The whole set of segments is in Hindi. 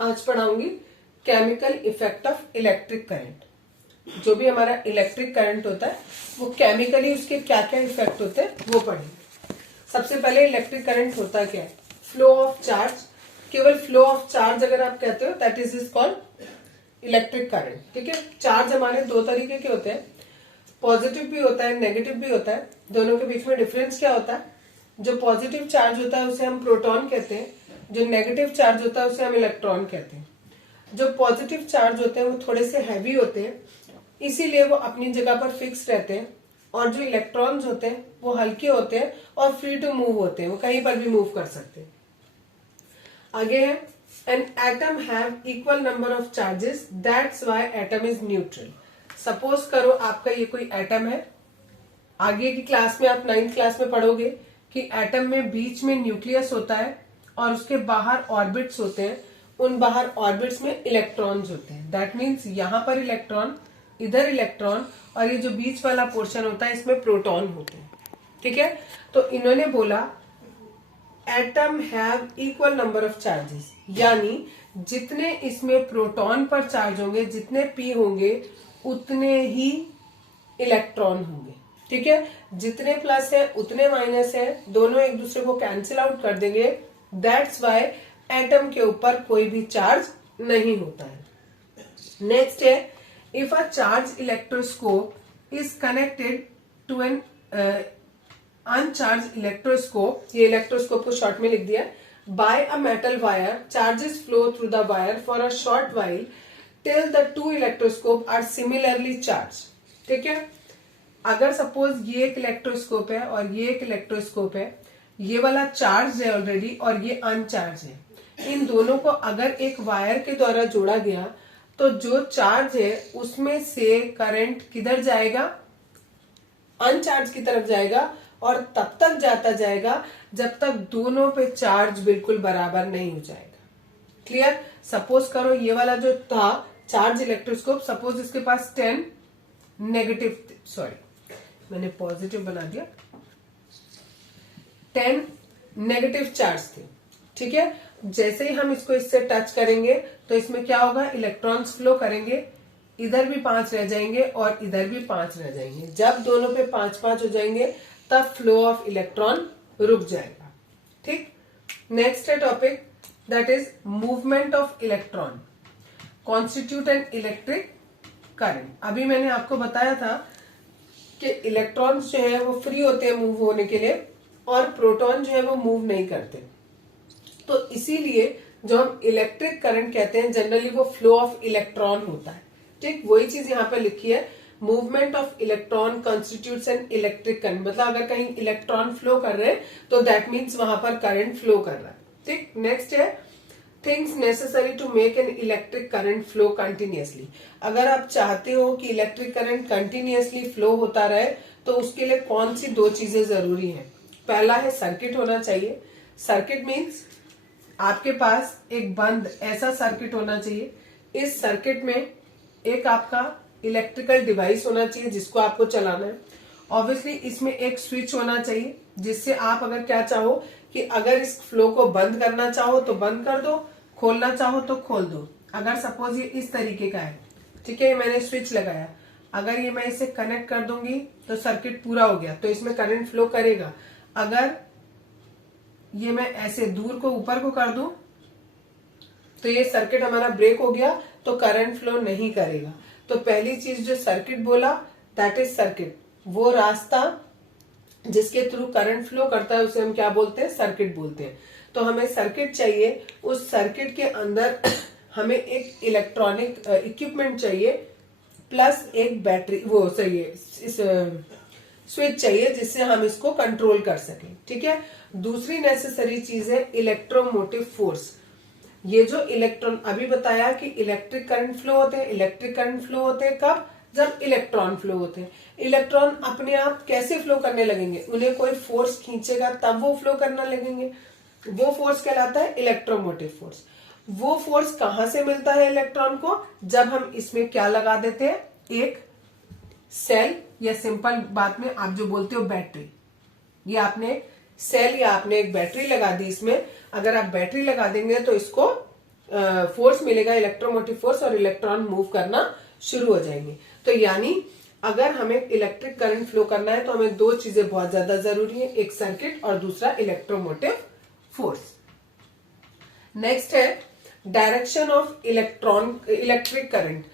आज पढ़ाऊंगी chemical effect of electric current. जो भी हमारा इलेक्ट्रिक करंट होता है वो केमिकली उसके क्या क्या इफेक्ट होते हैं वो पढ़ेंगे। सबसे पहले इलेक्ट्रिक करंट होता क्या है? Flow of charge. केवल फ्लो ऑफ चार्ज अगर आप कहते हो that is called electric current. ठीक है, चार्ज हमारे दो तरीके के होते हैं, पॉजिटिव भी होता है नेगेटिव भी होता है। दोनों के बीच में डिफरेंस क्या होता है? जो पॉजिटिव चार्ज होता है उसे हम प्रोटॉन कहते हैं, जो नेगेटिव चार्ज होता है उसे हम इलेक्ट्रॉन कहते हैं। जो पॉजिटिव चार्ज होते हैं वो थोड़े से हैवी होते हैं, इसीलिए वो अपनी जगह पर फिक्स रहते हैं, और जो इलेक्ट्रॉन्स होते हैं वो हल्के होते हैं और फ्री टू मूव होते हैं, वो कहीं पर भी मूव कर सकते हैं। आगे है an atom have equal number of charges that's why atom is neutral. Suppose करो आपका ये कोई एटम है, आगे की क्लास में आप 9th क्लास में पढ़ोगे कि एटम में बीच में न्यूक्लियस होता है और उसके बाहर ऑर्बिट्स होते हैं, उन बाहर ऑर्बिट्स में इलेक्ट्रॉन्स होते हैं। दैट मीन्स यहाँ पर इलेक्ट्रॉन, इधर इलेक्ट्रॉन, और ये जो बीच वाला पोर्शन होता है इसमें प्रोटॉन होते हैं। ठीक है, तो इन्होंने बोला atom have equal number of charges, यानी जितने इसमें प्रोटॉन पर चार्ज होंगे, जितने पी होंगे उतने ही इलेक्ट्रॉन होंगे। ठीक है, जितने प्लस है उतने माइनस है, दोनों एक दूसरे को कैंसिल आउट कर देंगे। दैट्स वाई एटम के ऊपर कोई भी चार्ज नहीं होता है। नेक्स्ट है if a charge electroscope is connected to an uncharge electroscope, ये इलेक्ट्रोस्कोप को शॉर्ट में लिख दिया, by a metal wire charges flow through the wire for a short while till the two electroscope are similarly charge. ठीक है, अगर सपोज ये एक इलेक्ट्रोस्कोप है और ये एक इलेक्ट्रोस्कोप है, ये वाला चार्ज है ऑलरेडी और ये अनचार्ज है, इन दोनों को अगर एक वायर के द्वारा जोड़ा गया तो जो चार्ज है उसमें से करंट किधर जाएगा? अनचार्ज की तरफ जाएगा, और तब तक जाता जाएगा जब तक दोनों पे चार्ज बिल्कुल बराबर नहीं हो जाएगा। क्लियर? सपोज करो ये वाला जो था चार्ज इलेक्ट्रोस्कोप, सपोज इसके पास 10 नेगेटिव, सॉरी मैंने पॉजिटिव बना दिया, 10 नेगेटिव चार्ज थे। ठीक है, जैसे ही हम इसको इससे टच करेंगे तो इसमें क्या होगा? इलेक्ट्रॉन्स फ्लो करेंगे, इधर भी 5 रह जाएंगे और इधर भी 5 रह जाएंगे। जब दोनों पे 5-5 हो जाएंगे तब फ्लो ऑफ इलेक्ट्रॉन रुक जाएगा। ठीक, नेक्स्ट है topic that is movement of electron constitute N electric current. अभी मैंने आपको बताया था कि इलेक्ट्रॉन्स जो है वो फ्री होते हैं मूव होने के लिए, और प्रोटॉन जो है वो मूव नहीं करते। तो इसीलिए जो हम इलेक्ट्रिक करंट कहते हैं जनरली वो फ्लो ऑफ इलेक्ट्रॉन होता है। ठीक, वही चीज यहाँ पे लिखी है, movement of electron constitutes N electric current. मतलब अगर कहीं इलेक्ट्रॉन फ्लो कर रहे हैं तो दैट मीन्स वहां पर करंट फ्लो कर रहा है। ठीक, नेक्स्ट है things necessary to make an electric current flow continuously. अगर आप चाहते हो कि इलेक्ट्रिक करंट कंटिन्यूअसली फ्लो होता रहे तो उसके लिए कौन सी दो चीजें जरूरी हैं? पहला है सर्किट होना चाहिए। सर्किट मीन्स आपके पास एक बंद ऐसा सर्किट होना चाहिए, इस सर्किट में एक आपका इलेक्ट्रिकल डिवाइस होना चाहिए जिसको आपको चलाना है। ऑब्वियसली इसमें एक स्विच होना चाहिए जिससे आप अगर क्या चाहो कि अगर इस फ्लो को बंद करना चाहो तो बंद कर दो, खोलना चाहो तो खोल दो। अगर सपोज ये इस तरीके का है, ठीक है, मैंने स्विच लगाया, अगर ये मैं इसे कनेक्ट कर दूंगी तो सर्किट पूरा हो गया, तो इसमें करंट फ्लो करेगा। अगर ये मैं ऐसे दूर को ऊपर को कर दूं तो ये सर्किट हमारा ब्रेक हो गया, तो करंट फ्लो नहीं करेगा। तो पहली चीज जो सर्किट बोला दैट इज सर्किट, वो रास्ता जिसके थ्रू करंट फ्लो करता है उसे हम क्या बोलते हैं? सर्किट बोलते हैं। तो हमें सर्किट चाहिए, उस सर्किट के अंदर हमें एक इलेक्ट्रॉनिक इक्विपमेंट चाहिए, प्लस एक बैटरी, वो सही है, इस स्विच चाहिए जिससे हम इसको कंट्रोल कर सकें। ठीक है, दूसरी नेसेसरी चीज है इलेक्ट्रोमोटिव फोर्स। ये जो इलेक्ट्रॉन, अभी बताया कि इलेक्ट्रिक करंट फ्लो होते हैं, इलेक्ट्रिक करंट फ्लो होते हैं कब? जब इलेक्ट्रॉन फ्लो होते हैं। इलेक्ट्रॉन अपने आप कैसे फ्लो करने लगेंगे? उन्हें कोई फोर्स खींचेगा तब वो फ्लो करने लगेंगे, वो फोर्स कहलाता है इलेक्ट्रोमोटिव फोर्स। वो फोर्स कहां से मिलता है इलेक्ट्रॉन को? जब हम इसमें क्या लगा देते हैं? एक सेल, या सिंपल बात में आप जो बोलते हो बैटरी। ये आपने सेल या आपने एक बैटरी लगा दी इसमें, अगर आप बैटरी लगा देंगे तो इसको फोर्स मिलेगा, इलेक्ट्रोमोटिव फोर्स, और इलेक्ट्रॉन मूव करना शुरू हो जाएंगे। तो यानी अगर हमें इलेक्ट्रिक करंट फ्लो करना है तो हमें दो चीजें बहुत ज्यादा जरूरी है, एक सर्किट और दूसरा इलेक्ट्रोमोटिव फोर्स। नेक्स्ट है डायरेक्शन ऑफ इलेक्ट्रिक करंट।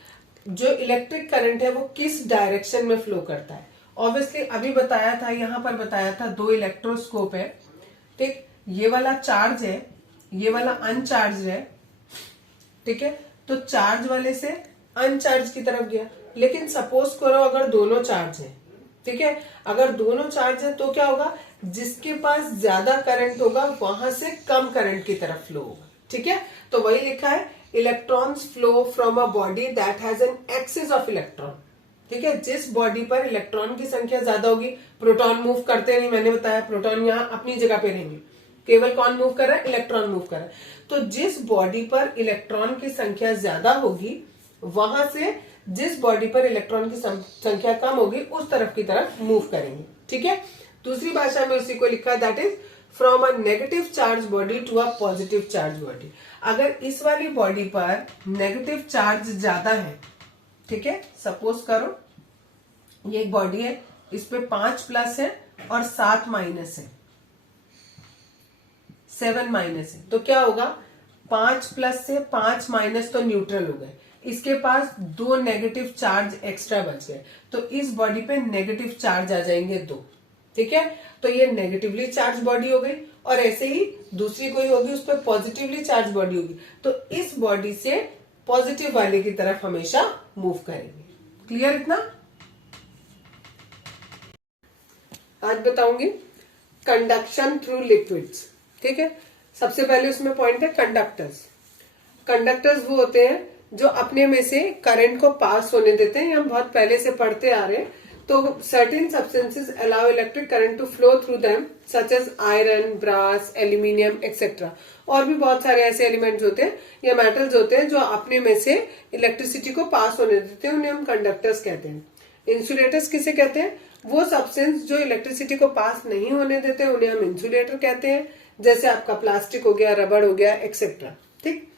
जो इलेक्ट्रिक करंट है वो किस डायरेक्शन में फ्लो करता है। ऑब्वियसली अभी बताया था, यहां पर बताया था दो इलेक्ट्रोस्कोप है, ठीक, ये वाला चार्ज है, ये वाला अनचार्ज है, ठीक है। तो चार्ज वाले से अनचार्ज की तरफ गया, लेकिन सपोज करो अगर दोनों चार्ज है, ठीक है, अगर दोनों चार्ज है तो क्या होगा, जिसके पास ज्यादा करंट होगा वहां से कम करंट की तरफ फ्लो होगा, ठीक है। तो वही लिखा है, electrons flow from a body that has an axis of electron, ठीक है। जिस बॉडी पर इलेक्ट्रॉन की संख्या ज्यादा होगी, प्रोटॉन मूव करते नहीं, मैंने बताया प्रोटॉन यहाँ अपनी जगह पे रहेंगे, केवल कौन मूव कर रहा है, इलेक्ट्रॉन मूव कर रहा है। तो जिस बॉडी पर इलेक्ट्रॉन की संख्या ज्यादा होगी वहां से जिस बॉडी पर इलेक्ट्रॉन की संख्या कम होगी उस तरफ की तरफ मूव करेंगे, ठीक है। दूसरी भाषा में उसी को लिखा, that is from a negative charge body to a positive charge body. अगर इस वाली बॉडी पर नेगेटिव चार्ज ज्यादा है, ठीक है, सपोज करो ये एक बॉडी है, इस पे 5 प्लस है और 7 माइनस है, 7 माइनस है, तो क्या होगा, 5 प्लस से 5 माइनस तो न्यूट्रल हो गए, इसके पास 2 नेगेटिव चार्ज एक्स्ट्रा बच गए, तो इस बॉडी पे नेगेटिव चार्ज आ जाएंगे 2, ठीक है। तो ये नेगेटिवली चार्ज बॉडी हो गई, और ऐसे ही दूसरी कोई होगी उस पर पॉजिटिवली चार्ज बॉडी होगी, तो इस बॉडी से पॉजिटिव वाले की तरफ हमेशा मूव करेंगे। क्लियर इतना? आज बताऊंगी कंडक्शन थ्रू लिक्विड्स, ठीक है। सबसे पहले उसमें पॉइंट है कंडक्टर्स। कंडक्टर्स वो होते हैं जो अपने में से करंट को पास होने देते हैं, हम बहुत पहले से पढ़ते आ रहे हैं। तो certain substances allow electric current to flow through them, such as iron, brass, aluminium etcetera. और भी बहुत सारे ऐसे एलिमेंट्स होते हैं या मेटल्स होते हैं जो अपने में से इलेक्ट्रिसिटी को पास होने देते हैं, उन्हें हम कंडक्टर्स कहते हैं। इंसुलेटर्स किसे कहते हैं, वो सब्सटेंस जो इलेक्ट्रिसिटी को पास नहीं होने देते उन्हें हम इंसुलेटर कहते हैं, जैसे आपका प्लास्टिक हो गया, रबड़ हो गया एक्सेट्रा, ठीक।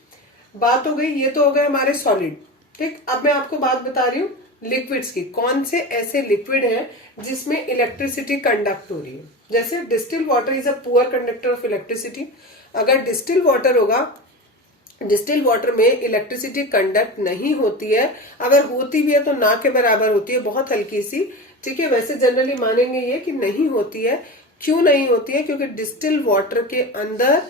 बात हो गई, ये तो हो गए हमारे सॉलिड, ठीक। अब मैं आपको बात बता रही हूँ लिक्विड्स की, कौन से ऐसे लिक्विड हैं जिसमें इलेक्ट्रिसिटी कंडक्ट हो रही है। जैसे distil water is a poor conductor of electricity. अगर डिस्टिल वाटर होगा, डिस्टिल वाटर में इलेक्ट्रिसिटी कंडक्ट नहीं होती है, अगर होती भी है तो ना के बराबर होती है, बहुत हल्की सी, ठीक है। वैसे जनरली मानेंगे ये कि नहीं होती है। क्यों नहीं होती है, क्योंकि डिस्टिल वाटर के अंदर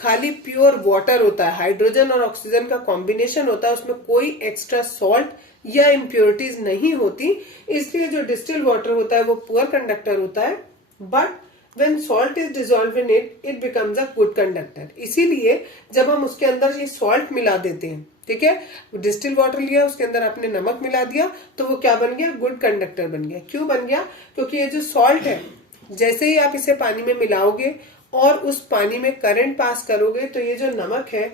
खाली प्योर वाटर होता है, हाइड्रोजन और ऑक्सीजन का कॉम्बिनेशन होता है, उसमें कोई एक्स्ट्रा सॉल्ट या इम्प्योरिटीज नहीं होती, इसलिए जो डिस्टिल वाटर होता है वो पुअर कंडक्टर होता है। But when salt is dissolved in it becomes a good conductor। इसीलिए जब हम उसके अंदर ये सॉल्ट मिला देते हैं, ठीक है, डिस्टिल वाटर लिया उसके अंदर आपने नमक मिला दिया तो वो क्या बन गया, गुड कंडक्टर बन गया। क्यों बन गया, क्योंकि ये जो सॉल्ट है जैसे ही आप इसे पानी में मिलाओगे और उस पानी में करंट पास करोगे तो ये जो नमक है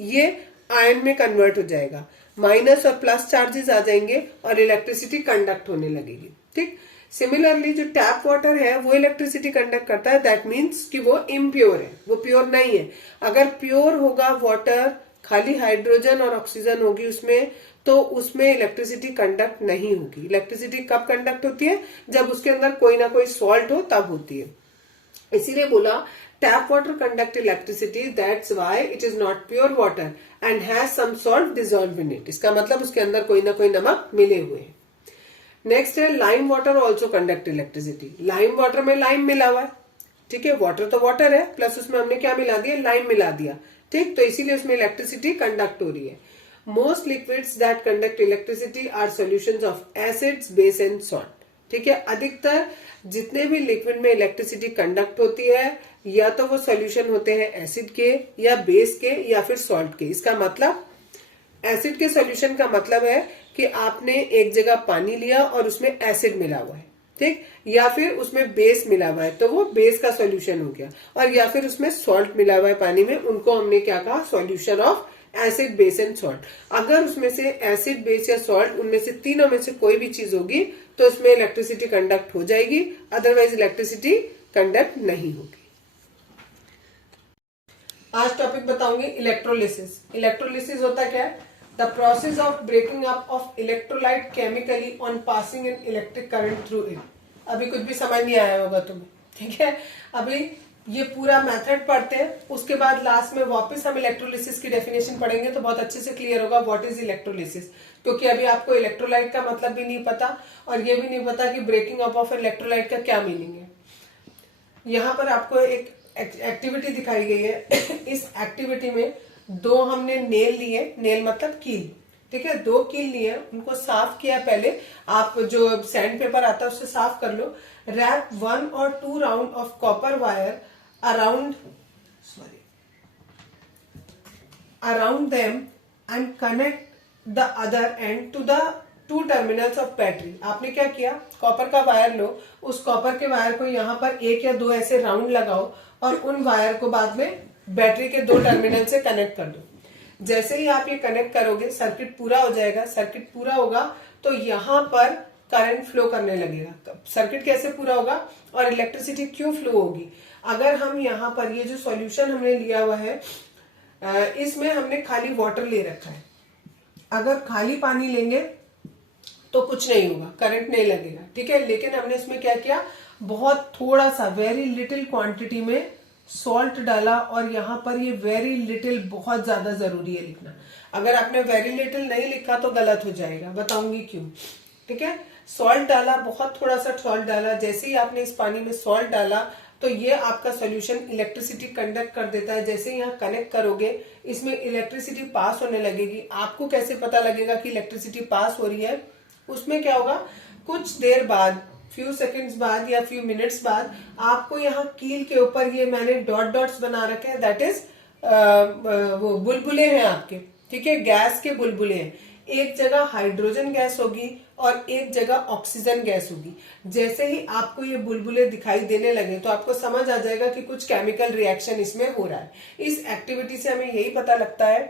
ये आयन में कन्वर्ट हो जाएगा, माइनस और प्लस चार्जेस आ जाएंगे और इलेक्ट्रिसिटी कंडक्ट होने लगेगी, ठीक। सिमिलरली जो टैप वाटर है वो इलेक्ट्रिसिटी कंडक्ट करता है, दैट मीन्स कि वो इम्प्योर है, वो प्योर नहीं है। अगर प्योर होगा वाटर, खाली हाइड्रोजन और ऑक्सीजन होगी उसमें, तो उसमें इलेक्ट्रिसिटी कंडक्ट नहीं होगी। इलेक्ट्रिसिटी कब कंडक्ट होती है, जब उसके अंदर कोई ना कोई सॉल्ट हो तब होती है। इसीलिए बोला tap water conduct electricity, that's why it is not pure water and has some salt dissolve in it. इसका मतलब उसके अंदर कोई ना कोई नमक मिले हुए हैं। नेक्स्ट है lime water also conduct electricity. Lime water में लाइम मिला हुआ है, ठीक है, वाटर तो वाटर है, प्लस उसमें हमने क्या मिला दिया, लाइम मिला दिया, ठीक, तो इसीलिए उसमें इलेक्ट्रिसिटी कंडक्ट हो रही है। Most liquids that conduct electricity are solutions of acids, base and salt, ठीक है। अधिकतर जितने भी लिक्विड में इलेक्ट्रिसिटी कंडक्ट होती है या तो वो सॉल्यूशन होते हैं एसिड के या बेस के या फिर सॉल्ट के। इसका मतलब एसिड के सॉल्यूशन का मतलब है कि आपने एक जगह पानी लिया और उसमें एसिड मिला हुआ है, ठीक, या फिर उसमें बेस मिला हुआ है तो वो बेस का सॉल्यूशन हो गया, और या फिर उसमें सॉल्ट मिला हुआ है पानी में, उनको हमने क्या कहा, solution of acid, base and salt. अगर उसमें से एसिड, बेस या सॉल्ट, उनमें से तीनों में से कोई भी चीज होगी तो उसमें इलेक्ट्रिसिटी कंडक्ट हो जाएगी, अदरवाइज इलेक्ट्रिसिटी कंडक्ट नहीं होगी। आज टॉपिक बताऊंगी इलेक्ट्रोलिसिस। इलेक्ट्रोलिसिस होता क्या है? The process of breaking up of electrolyte chemically on passing in electric current through it. अभी कुछ भी समझ नहीं आया होगा तुम्हें, ठीक है। अभी ये पूरा मेथड पढ़ते हैं, उसके बाद लास्ट में वापस हम इलेक्ट्रोलिसिस की डेफिनेशन पढ़ेंगे तो बहुत अच्छे से क्लियर होगा व्हाट इज इलेक्ट्रोलिसिस। क्योंकि अभी आपको इलेक्ट्रोलाइट का मतलब भी नहीं पता और ये भी नहीं पता कि ब्रेकिंग अप ऑफ इलेक्ट्रोलाइट का क्या मीनिंग है। यहाँ पर आपको एक एक्टिविटी दिखाई गई है। इस एक्टिविटी में दो हमने नेल लिए, नेल मतलब कील, ठीक है। दो कील लिए, उनको साफ किया पहले। आप जो सैंड पेपर आता है उससे साफ कर लो। Wrap 1 or 2 round of copper wire around them and connect the other end to the 2 terminals of battery। आपने क्या किया? कॉपर का वायर लो, उस कॉपर के वायर को यहाँ पर 1 या 2 ऐसे राउंड लगाओ और उन वायर को बाद में बैटरी के 2 टर्मिनल से कनेक्ट कर दो। जैसे ही आप ये कनेक्ट करोगे सर्किट पूरा हो जाएगा। सर्किट पूरा होगा तो यहाँ पर करंट फ्लो करने लगेगा। सर्किट कैसे पूरा होगा और इलेक्ट्रिसिटी क्यों फ्लो होगी? अगर हम यहाँ पर ये जो सॉल्यूशन हमने लिया हुआ है, इसमें हमने खाली वाटर ले रखा है। अगर खाली पानी लेंगे तो कुछ नहीं होगा, करंट नहीं लगेगा, ठीक है। लेकिन हमने इसमें क्या किया, बहुत थोड़ा सा वेरी लिटिल क्वांटिटी में सॉल्ट डाला और यहाँ पर ये वेरी लिटिल बहुत ज्यादा जरूरी है लिखना। अगर आपने वेरी लिटिल नहीं लिखा तो गलत हो जाएगा, बताऊंगी क्यों, ठीक है। सॉल्ट डाला, बहुत थोड़ा सा सॉल्ट डाला। जैसे ही आपने इस पानी में सॉल्ट डाला तो ये आपका सॉल्यूशन इलेक्ट्रिसिटी कंडक्ट कर देता है। जैसे यहाँ कनेक्ट करोगे इसमें इलेक्ट्रिसिटी पास होने लगेगी। आपको कैसे पता लगेगा कि इलेक्ट्रिसिटी पास हो रही है? उसमें क्या होगा, कुछ देर बाद, फ्यू सेकंड्स बाद या फ्यू मिनट्स बाद आपको यहाँ कील के ऊपर ये मैंने डॉट डॉट्स बना रखे हैं, दैट इज वो बुलबुले हैं आपके, ठीक है, गैस के बुलबुले हैं। एक जगह हाइड्रोजन गैस होगी और एक जगह ऑक्सीजन गैस होगी। जैसे ही आपको ये बुलबुले दिखाई देने लगे तो आपको समझ आ जाएगा कि कुछ केमिकल रिएक्शन इसमें हो रहा है। इस एक्टिविटी से हमें यही पता लगता है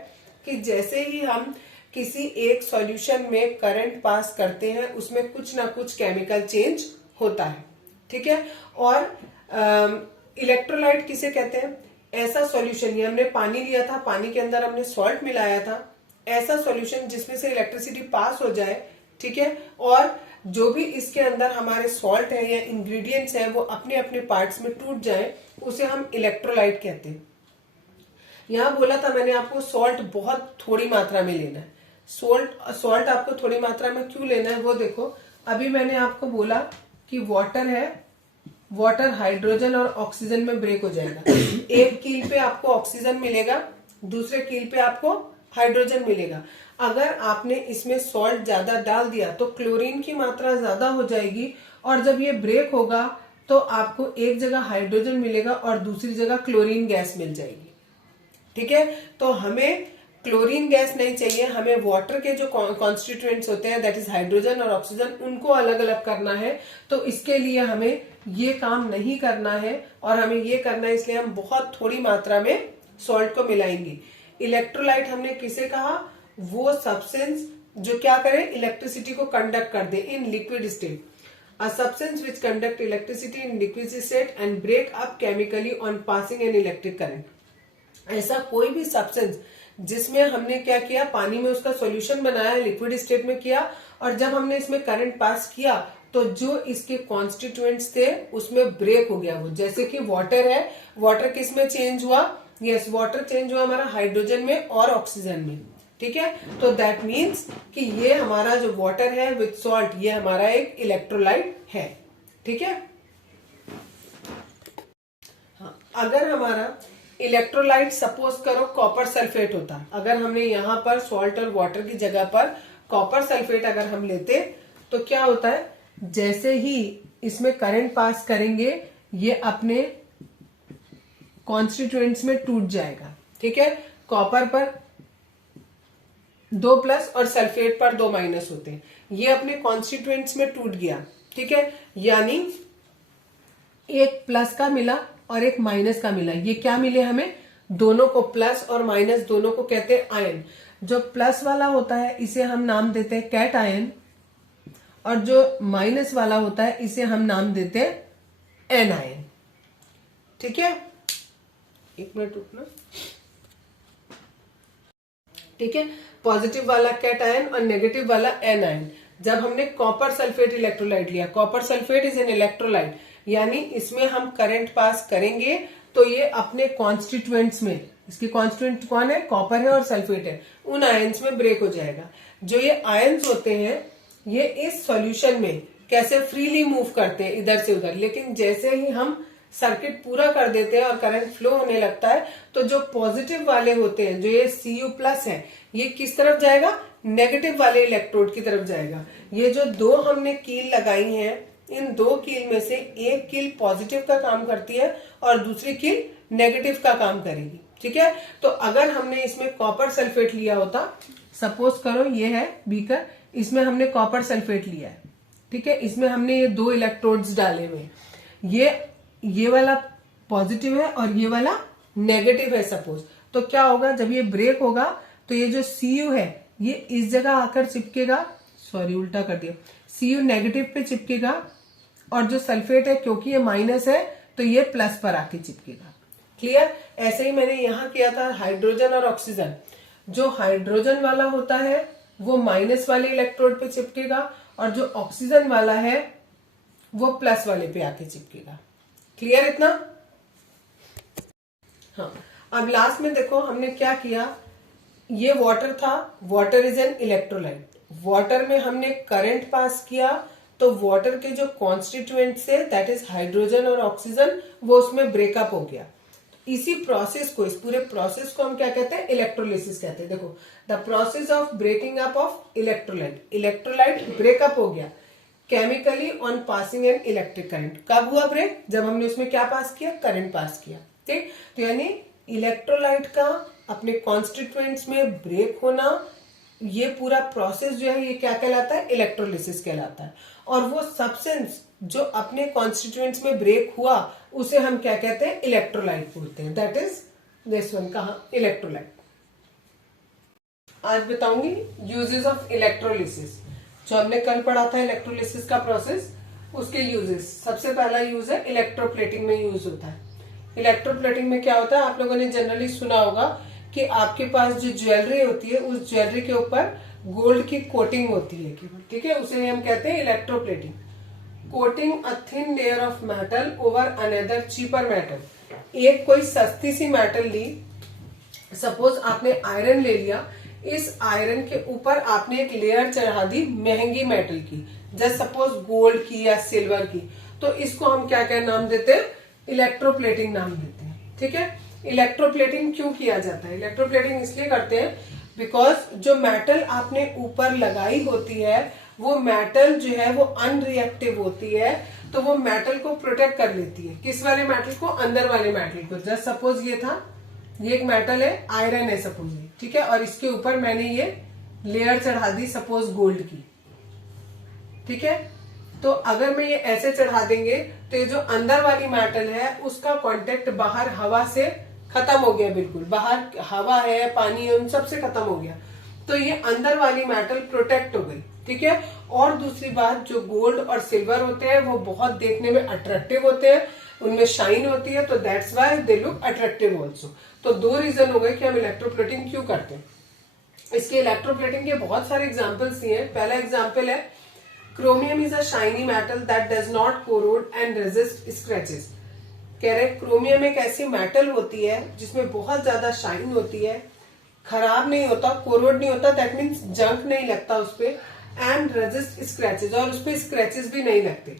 कि जैसे ही हम किसी एक सॉल्यूशन में करंट पास करते हैं उसमें कुछ ना कुछ केमिकल चेंज होता है, ठीक है। और इलेक्ट्रोलाइट किसे कहते हैं? ऐसा सॉल्यूशन, ये हमने पानी लिया था, पानी के अंदर हमने सॉल्ट मिलाया था, ऐसा सॉल्यूशन जिसमें से इलेक्ट्रिसिटी पास हो जाए, ठीक है। और जो भी इसके अंदर हमारे सॉल्ट है या इंग्रेडिएंट्स है वो अपने अपने पार्ट्स में टूट जाए, उसे हम इलेक्ट्रोलाइट कहते हैं। यहां बोला था मैंने आपको सॉल्ट बहुत थोड़ी मात्रा में लेना है। सॉल्ट आपको थोड़ी मात्रा में क्यों लेना है वो देखो। अभी मैंने आपको बोला कि वाटर है, वाटर हाइड्रोजन और ऑक्सीजन में ब्रेक हो जाएगा। एक कील पे आपको ऑक्सीजन मिलेगा, दूसरे कील पे आपको हाइड्रोजन मिलेगा। अगर आपने इसमें सॉल्ट ज्यादा डाल दिया तो क्लोरीन की मात्रा ज्यादा हो जाएगी और जब ये ब्रेक होगा तो आपको एक जगह हाइड्रोजन मिलेगा और दूसरी जगह क्लोरीन गैस मिल जाएगी, ठीक है। तो हमें क्लोरीन गैस नहीं चाहिए, हमें वाटर के जो कॉन्स्टिट्यूएंट्स होते हैं दैट इज हाइड्रोजन और ऑक्सीजन, उनको अलग अलग करना है। तो इसके लिए हमें ये काम नहीं करना है और हमें ये करना है, इसलिए हम बहुत थोड़ी मात्रा में सॉल्ट को मिलाएंगे। इलेक्ट्रोलाइट हमने किसे कहा? वो सब्सटेंस जो क्या करे, इलेक्ट्रिसिटी को कंडक्ट कर दे in liquid state. A substance which conduct electricity in liquid state and break up chemically on passing an electric current. ऐसा कोई भी सब्सटेंस जिसमें हमने क्या किया, पानी में उसका सॉल्यूशन बनाया, लिक्विड स्टेट में किया और जब हमने इसमें करंट पास किया तो जो इसके कॉन्स्टिट्यूएंट्स थे उसमें ब्रेक हो गया वो। जैसे कि वाटर है, वाटर किस में चेंज हुआ? यस, वाटर चेंज हुआ हमारा हाइड्रोजन में और ऑक्सीजन में, ठीक है। तो दैट मीन्स कि ये हमारा जो वाटर है विथ सॉल्ट, ये हमारा एक इलेक्ट्रोलाइट है, ठीक है। हाँ, अगर हमारा इलेक्ट्रोलाइट सपोज करो कॉपर सल्फेट होता, अगर हमने यहाँ पर सॉल्ट और वाटर की जगह पर कॉपर सल्फेट अगर हम लेते तो क्या होता है, जैसे ही इसमें करंट पास करेंगे ये अपने कॉन्स्टिट्यूएंट्स में टूट जाएगा, ठीक है। कॉपर पर 2+ और सल्फेट पर 2- होते हैं, ये अपने कॉन्स्टिट्यूएंट्स में टूट गया, ठीक है। यानी एक प्लस का मिला और एक माइनस का मिला। ये क्या मिले हमें? दोनों को, प्लस और माइनस दोनों को कहते हैं आयन। जो प्लस वाला होता है इसे हम नाम देते हैं कैट आयन और जो माइनस वाला होता है इसे हम नाम देते हैं एन आयन, ठीक है। एक मिनट रुकना। ठीक है, पॉजिटिव वाला कैटायन और नेगेटिव वाला एनायन। जब हमने कॉपर सल्फेट इलेक्ट्रोलाइट लिया, copper sulphate is an electrolyte, यानी इसमें हम करंट पास करेंगे तो ये अपने कॉन्स्टिट्यूएंट्स में, इसके कॉन्स्टिट्यूएंट कौन है, कॉपर है और सल्फेट है, उन आयंस में ब्रेक हो जाएगा। जो ये आयंस होते हैं ये इस सॉल्यूशन में कैसे फ्रीली मूव करते हैं इधर से उधर, लेकिन जैसे ही हम सर्किट पूरा कर देते हैं और करंट फ्लो होने लगता है तो जो पॉजिटिव वाले होते हैं, जो ये Cu+ है, ये किस तरफ जाएगा, नेगेटिव वाले इलेक्ट्रोड की तरफ जाएगा। ये जो दो हमने कील लगाई हैं, इन दो कील में से एक कील पॉजिटिव का काम करती है और दूसरी कील नेगेटिव का काम करेगी। ठीक है, तो अगर हमने इसमें कॉपर सल्फेट लिया होता, सपोज करो ये है बीकर, इसमें हमने कॉपर सल्फेट लिया है, ठीक है, इसमें हमने ये दो इलेक्ट्रोड्स डाले हुए, ये वाला पॉजिटिव है और ये वाला नेगेटिव है सपोज, तो क्या होगा, जब ये ब्रेक होगा तो ये जो Cu है ये इस जगह आकर चिपकेगा, सॉरी उल्टा कर दिया, Cu नेगेटिव पे चिपकेगा और जो सल्फेट है क्योंकि ये माइनस है तो ये प्लस पर आके चिपकेगा। क्लियर? ऐसे ही मैंने यहां किया था हाइड्रोजन और ऑक्सीजन। जो हाइड्रोजन वाला होता है वो माइनस वाले इलेक्ट्रोड पे चिपकेगा और जो ऑक्सीजन वाला है वो प्लस वाले पे आके चिपकेगा। क्लियर इतना? हाँ, अब लास्ट में देखो हमने क्या किया, ये वाटर था, water is an electrolyte, water में हमने करंट पास किया तो वाटर के जो कॉन्स्टिट्यूएंट्स है दैट इज हाइड्रोजन और ऑक्सीजन, वो उसमें ब्रेकअप हो गया। इसी प्रोसेस को, इस पूरे प्रोसेस को हम क्या कहते हैं, इलेक्ट्रोलिसिस कहते हैं। देखो, the process of breaking up of electrolyte, electrolyte breakup हो गया chemically on passing an electric current. कब हुआ ब्रेक? जब हमने उसमें क्या पास किया, करंट पास किया। ठीक, तो यानी इलेक्ट्रोलाइट का अपने कॉन्स्टिट्यूएंट्स में ब्रेक होना, ये पूरा प्रोसेस जो है ये क्या कहलाता है, इलेक्ट्रोलिसिस कहलाता है। और वो सब्सटेंस जो अपने कॉन्स्टिट्यूएंट्स में ब्रेक हुआ उसे हम क्या कहते हैं, इलेक्ट्रोलाइट बोलते हैं। दैट इज दिस वन, कहा, इलेक्ट्रोलाइट। आज बताऊंगी यूजेस ऑफ इलेक्ट्रोलिसिस। जो हमने कल पढ़ा था इलेक्ट्रोलिसिस का प्रोसेस, उसके यूजेस। सबसे पहला यूज है इलेक्ट्रोप्लेटिंग में यूज होता है। इलेक्ट्रोप्लेटिंग में क्या होता है, आप लोगों ने जनरली सुना होगा कि आपके पास जो ज्वेलरी होती है उस ज्वेलरी के ऊपर गोल्ड की कोटिंग होती है केवल, ठीक है, उसे हम कहते हैं electroplating. Coating a thin layer of metal over another cheaper metal. एक कोई सस्ती सी मेटल ली, सपोज आपने आयरन ले लिया, इस आयरन के ऊपर आपने एक लेयर चढ़ा दी महंगी मेटल की, जैसे सपोज गोल्ड की या सिल्वर की, तो इसको हम क्या क्या नाम देते हैं, इलेक्ट्रोप्लेटिंग नाम देते हैं। ठीक है, इलेक्ट्रोप्लेटिंग क्यों किया जाता है, इलेक्ट्रोप्लेटिंग इसलिए करते हैं बिकॉज जो मेटल आपने ऊपर लगाई होती है वो मेटल जो है वो अनरिएक्टिव होती है, तो वो मेटल को प्रोटेक्ट कर लेती है। किस वाले मेटल को, अंदर वाले मेटल को। जस्ट सपोज ये था, ये एक मेटल है, आयरन है सपोज, ठीक है, और इसके ऊपर मैंने ये लेयर चढ़ा दी सपोज गोल्ड की, ठीक है, तो अगर मैं ये ऐसे चढ़ा देंगे तो ये जो अंदर वाली मेटल है उसका कांटेक्ट बाहर हवा से खत्म हो गया, बिल्कुल बाहर हवा है, पानी है, उन सब से खत्म हो गया, तो ये अंदर वाली मेटल प्रोटेक्ट हो गई। ठीक है, और दूसरी बात, जो गोल्ड और सिल्वर होते हैं वो बहुत देखने में अट्रैक्टिव होते हैं, उनमें शाइन होती है, तो that's why they look attractive also. तो दो रीजन हो गए कि हम इलेक्ट्रोप्लेटिंग क्यों करते हैं। इसके इलेक्ट्रोप्लेटिंग के बहुत सारे एग्जाम्पल्स दिए हैं। पहला एग्जाम्पल है, chromium is a shiny metal that does not corrode and resist scratches. कह रहे क्रोमियम एक ऐसी मेटल होती है जिसमें बहुत ज्यादा शाइन होती है, खराब नहीं होता, कोरोड नहीं होता, दैट मीन्स जंक नहीं लगता उसपे, एंड रेजिस्ट स्क्रैचेस, और उसपे स्क्रैचेस भी नहीं लगते।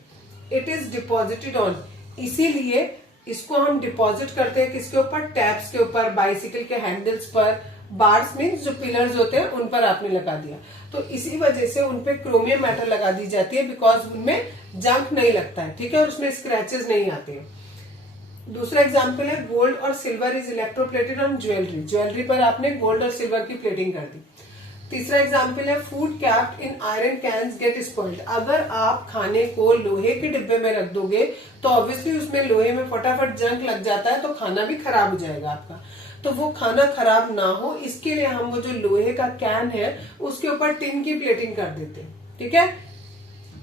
इट इज डिपॉजिटेड ऑन, इसीलिए इसको हम डिपॉजिट करते हैं किसके ऊपर, टैप्स के ऊपर, बाइसिकल के हैंडल्स पर, बार्स मीन्स जो पिलर्स होते हैं उन पर आपने लगा दिया, तो इसी वजह से उनपे क्रोमियम मेटल लगा दी जाती है, बिकॉज उनमें जंक नहीं लगता है। ठीक है, और उसमें स्क्रैचेस नहीं आते हैं। दूसरा एग्जाम्पल है, गोल्ड और silver is electroplated on jewellery, jewellery पर आपने गोल्ड और सिल्वर की प्लेटिंग कर दी। तीसरा एग्जाम्पल है, फूड कैप्ड इन आयरन कैन्स गेट स्पॉइल्ड। अगर आप खाने को लोहे के डिब्बे में रख दोगे तो ऑब्वियसली उसमें लोहे में फटाफट जंग लग जाता है, तो खाना भी खराब हो जाएगा आपका। तो वो खाना खराब ना हो इसके लिए हम वो जो लोहे का कैन है उसके ऊपर टिन की प्लेटिंग कर देते हैं। ठीक है,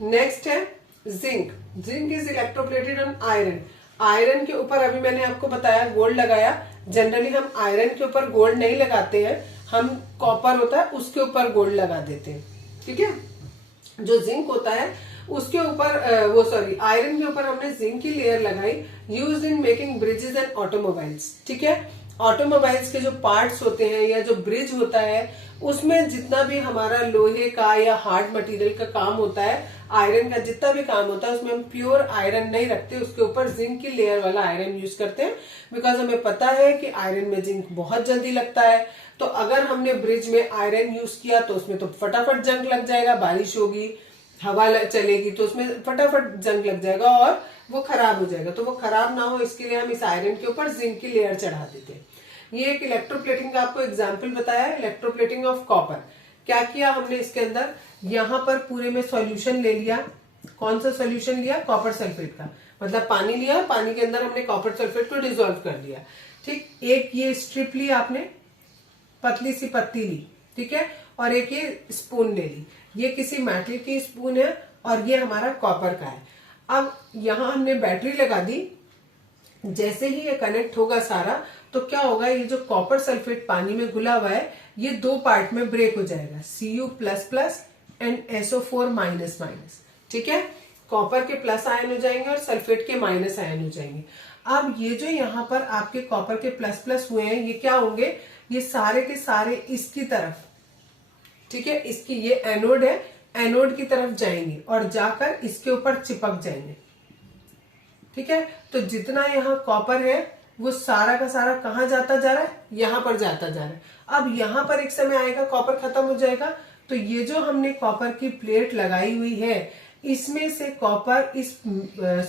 नेक्स्ट है zinc. Zinc is electroplated on iron. Iron के ऊपर अभी मैंने आपको बताया गोल्ड लगाया, जनरली हम आयरन के ऊपर गोल्ड नहीं लगाते हैं, हम कॉपर होता है उसके ऊपर गोल्ड लगा देते हैं, ठीक है। जो जिंक होता है उसके ऊपर आयरन के ऊपर हमने जिंक की लेयर लगाई, used in making bridges and automobiles, ठीक है। ऑटोमोबाइल्स के जो पार्ट्स होते हैं या जो ब्रिज होता है उसमें जितना भी हमारा लोहे का या हार्ड मटेरियल का काम होता है, आयरन का जितना भी काम होता है, उसमें हम प्योर आयरन नहीं रखते, उसके ऊपर जिंक की लेयर वाला आयरन यूज करते हैं। बिकॉज हमें पता है कि आयरन में जिंक बहुत जल्दी लगता है, तो अगर हमने ब्रिज में आयरन यूज किया तो उसमें तो फटाफट जंग लग जाएगा, बारिश होगी, हवा चलेगी तो उसमें फटाफट जंग लग जाएगा और वो खराब हो जाएगा। तो वो खराब ना हो इसके लिए हम इस आयरन के ऊपर जिंक की लेयर चढ़ा देते हैं। ये एक इलेक्ट्रोप्लेटिंग का आपको एग्जाम्पल बताया, इलेक्ट्रोप्लेटिंग ऑफ कॉपर। क्या किया हमने इसके अंदर, यहाँ पर पूरे में सॉल्यूशन ले लिया। कौन सा सॉल्यूशन लिया, कॉपर सल्फेट का, मतलब पानी लिया, पानी के अंदर हमने कॉपर सल्फेट को डिसॉल्व कर दिया, ठीक। एक ये स्ट्रिप ली आपने, पतली सी पत्ती ली, ठीक है, और एक ये स्पून ले ली। ये किसी मेटल की स्पून है और ये हमारा कॉपर का है। अब यहाँ हमने बैटरी लगा दी, जैसे ही ये कनेक्ट होगा सारा तो क्या होगा, ये जो कॉपर सल्फेट पानी में घुला हुआ है ये दो पार्ट में ब्रेक हो जाएगा, Cu++ एंड SO4-, ठीक है। कॉपर के प्लस आयन हो जाएंगे और सल्फेट के माइनस आयन हो जाएंगे। अब ये जो यहाँ पर आपके कॉपर के प्लस हुए हैं ये क्या होंगे, ये सारे के सारे इसकी तरफ, ठीक है, इसकी ये एनोड है, एनोड की तरफ जाएंगे और जाकर इसके ऊपर चिपक जाएंगे, ठीक है। तो जितना यहाँ कॉपर है वो सारा का सारा कहाँ जाता जा रहा है, यहाँ पर जाता जा रहा है। अब यहाँ पर एक समय आएगा कॉपर खत्म हो जाएगा, तो ये जो हमने कॉपर की प्लेट लगाई हुई है इसमें से कॉपर इस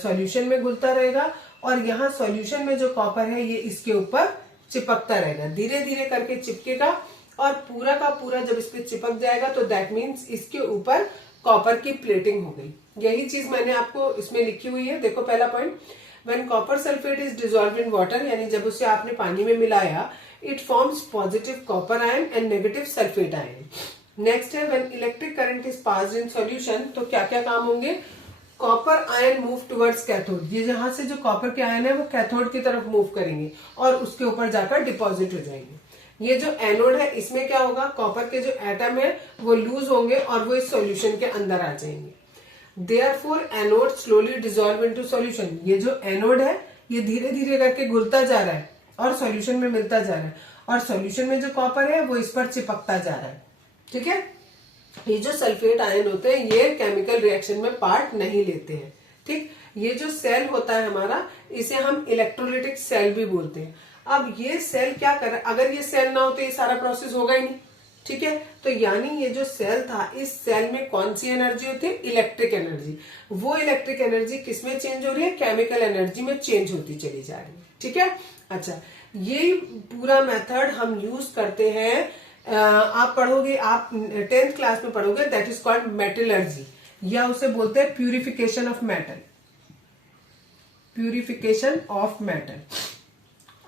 सॉल्यूशन में घुलता रहेगा और यहाँ सॉल्यूशन में जो कॉपर है ये इसके ऊपर चिपकता रहेगा, धीरे धीरे करके चिपकेगा और पूरा का पूरा जब इस पे चिपक जाएगा तो दैट मीन्स इसके ऊपर कॉपर की प्लेटिंग हो गई। यही चीज मैंने आपको इसमें लिखी हुई है, देखो पहला point, when copper sulphate is dissolved in water, यानी जब उसे आपने पानी में मिलाया, it forms positive copper ion and negative sulphate ion. Next है when electric current is passed in solution, तो क्या क्या काम होंगे, copper ion move towards cathode, ये जहां से जो कॉपर के आयन है वो कैथोड की तरफ मूव करेंगे और उसके ऊपर जाकर डिपॉजिट हो जाएंगे। ये जो एनोड है इसमें क्या होगा, कॉपर के जो एटम है वो लूज होंगे और वो इस सॉल्यूशन के अंदर आ जाएंगे। Therefore anode slowly dissolve into solution, ये जो एनोड है ये धीरे धीरे करके घुलता जा रहा है और सॉल्यूशन में मिलता जा रहा है और सॉल्यूशन में जो कॉपर है वो इस पर चिपकता जा रहा है, ठीक है। ये जो सल्फेट आयन होते हैं ये केमिकल रिएक्शन में पार्ट नहीं लेते हैं, ठीक। ये जो सेल होता है हमारा इसे हम इलेक्ट्रोलाइटिक सेल भी बोलते हैं। अब ये सेल क्या कर रहा है, अगर ये सेल ना हो तो ये सारा प्रोसेस होगा ही नहीं, ठीक है। तो यानी ये जो सेल था, इस सेल में कौन सी एनर्जी होती है, इलेक्ट्रिक एनर्जी। वो इलेक्ट्रिक एनर्जी किसमें चेंज हो रही है, केमिकल एनर्जी में चेंज होती चली जा रही है, ठीक है। अच्छा, ये पूरा मेथड हम यूज करते हैं, आप पढ़ोगे, आप 10th क्लास में पढ़ोगे, दैट इज कॉल्ड मेटलर्जी, या उसे बोलते हैं purification of metal. Purification of metal,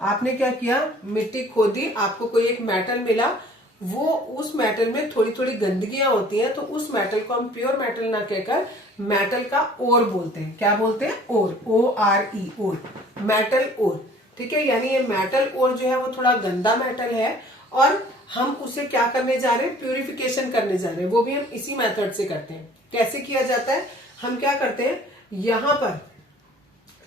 आपने क्या किया, मिट्टी खोदी, आपको कोई एक मेटल मिला, वो उस मेटल में थोड़ी थोड़ी गंदगियां होती हैं, तो उस मेटल को हम प्योर मेटल ना कहकर मेटल का ओर बोलते हैं। क्या बोलते हैं, ओर, ORE, ओर, मेटल ओर, ठीक है। यानी ये मेटल ओर जो है वो थोड़ा गंदा मेटल है और हम उसे क्या करने जा रहे हैं, प्यूरिफिकेशन करने जा रहे हैं। वो भी हम इसी मेथड से करते हैं। कैसे किया जाता है, हम क्या करते हैं, यहाँ पर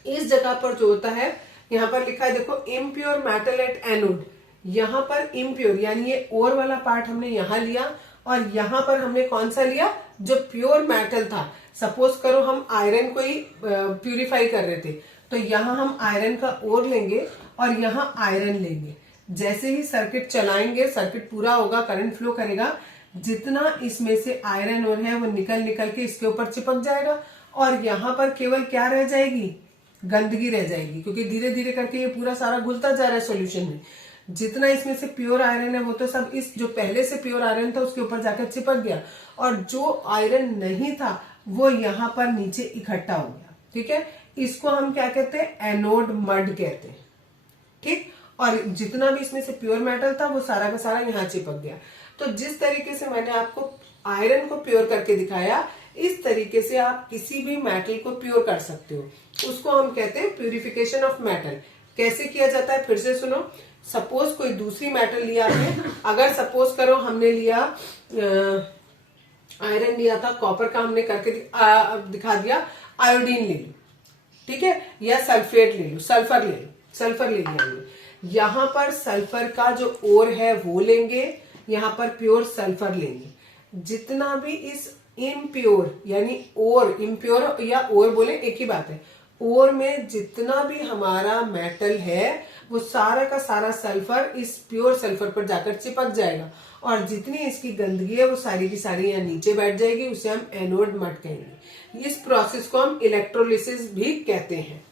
इस जगह पर जो होता है, यहाँ पर लिखा है देखो, इम्प्योर मेटल एट एनोड, यहाँ पर इम्प्योर यानी ये ओर वाला पार्ट हमने यहाँ लिया और यहाँ पर हमने कौन सा लिया, जो प्योर मेटल था। सपोज करो हम आयरन को ही प्यूरिफाई कर रहे थे, तो यहाँ हम आयरन का ओर लेंगे और यहाँ आयरन लेंगे। जैसे ही सर्किट चलाएंगे, सर्किट पूरा होगा, करंट फ्लो करेगा, जितना इसमें से आयरन ओर है वो निकल निकल के इसके ऊपर चिपक जाएगा और यहाँ पर केवल क्या रह जाएगी, गंदगी रह जाएगी, क्योंकि धीरे धीरे करके ये पूरा सारा घुलता जा रहा है सॉल्यूशन में। जितना इसमें से प्योर आयरन है वो तो सब इस जो पहले से प्योर आयरन था उसके ऊपर जाकर चिपक गया और जो आयरन नहीं था वो यहाँ पर नीचे इकट्ठा हो गया, ठीक है। इसको हम क्या कहते हैं, एनोड मड कहते हैं, ठीक। और जितना भी इसमें से प्योर मेटल था वो सारा का सारा यहाँ चिपक गया। तो जिस तरीके से मैंने आपको आयरन को प्योर करके दिखाया, इस तरीके से आप किसी भी मेटल को प्योर कर सकते हो। उसको हम कहते हैं प्यूरिफिकेशन ऑफ मेटल। कैसे किया जाता है, फिर से सुनो। सपोज कोई दूसरी मेटल लिया है, अगर सपोज करो हमने लिया आयरन लिया था, कॉपर का हमने करके दिखा दिया, आयोडीन ले लो, ठीक है, या सल्फेट ले लो, सल्फर ले लो, सल्फर ले लिया हमने। यहाँ पर सल्फर का जो ओर है वो लेंगे, यहाँ पर प्योर सल्फर लेंगे। जितना भी इस इम्प्योर यानी ओर, इम्प्योर या ओर बोले एक ही बात है, ओर में जितना भी हमारा मेटल है वो सारा का सारा सल्फर इस प्योर सल्फर पर जाकर चिपक जाएगा, और जितनी इसकी गंदगी है वो सारी की सारी यहाँ नीचे बैठ जाएगी, उसे हम एनोड मड कहेंगे। इस प्रोसेस को हम इलेक्ट्रोलिसिस भी कहते हैं।